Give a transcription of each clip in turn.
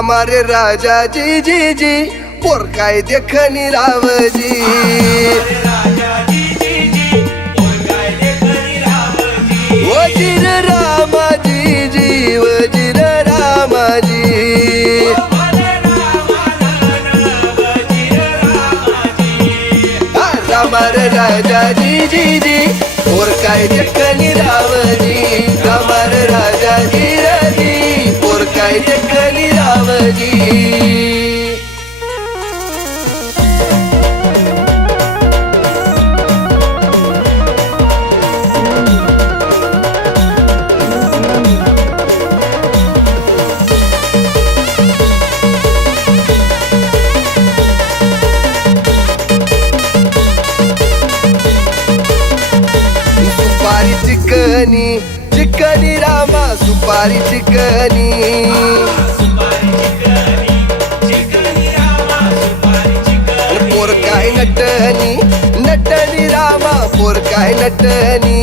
हमारे राजा जी जी जी पोर काय देखनी रावजी वजीर रामाजी जी वजीर रामाजी हमारे राजा जी जी जी पोर काय देखनी रावजी हमारे राजा जी राजी पोर काय देखनी रावजी चिकनी चिकनी रामा सुपारी चिकनी पोर काय नटनी नटनी रामा पोर काय नटनी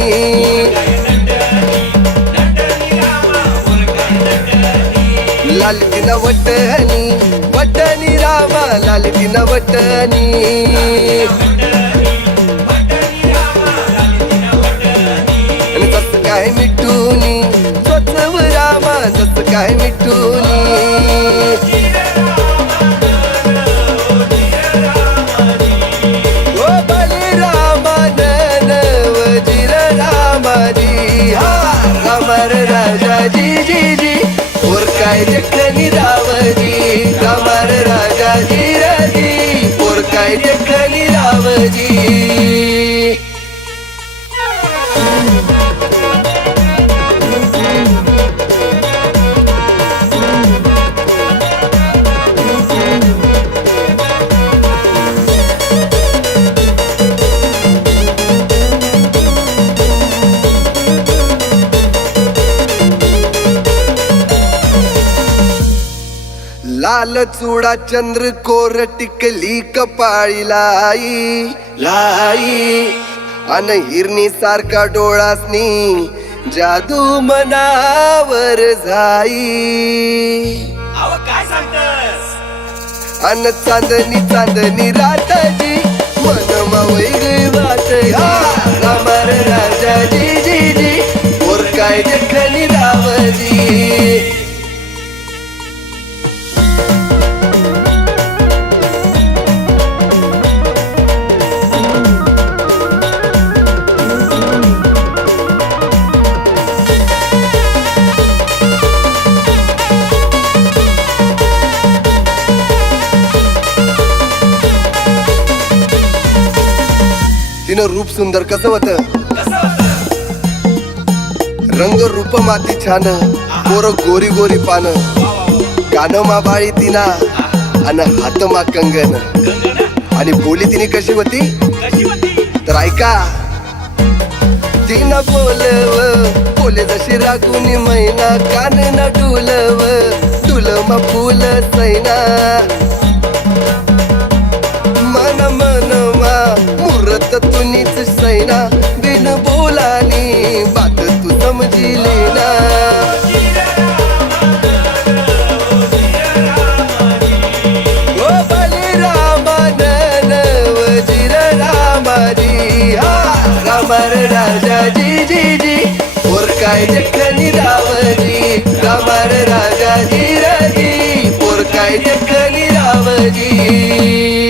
लाल तिन वटनी वटनी रामा लाल तिन वटनी काय मिठूनी स्वच्छ रामा जस काय मिठूनी ओ बली रामा नन वजीर रामाजी हा अमर राजा जी जी जी और काय देखनी रावजी अमर राजा जी राजी और काय देखनी रावजी लाल चुडा चंद्र कोर टिकली कपाळी लाई लाई अन हिरणी सारखा डोळासनी जादू मनावर जाई काय सांगतस अन चांदणी चांदणी राताची मन वेगळी वाट अमर राजा जी जी जी और काय देखनी रावजी तिनं रूप सुंदर कसं होत रंग रूप माती छान पोर गोरी गोरी पान कान मा बाळी तिना अन हात मा कंगन आणि बोली तिने कशी होती तर ऐका तिनं बोले जशी रागुनी मैना कान न डुल मा फुल सैना मन मन मा मुरत तुनीच सैना बिन बोलानी बात तू समजी लेना ओ बली रामा नन वजीर रामाजी हा अमर राजा जी जी जी और काय देखनी रावजी अमर राजा जी राजी और काय देखनी रावजी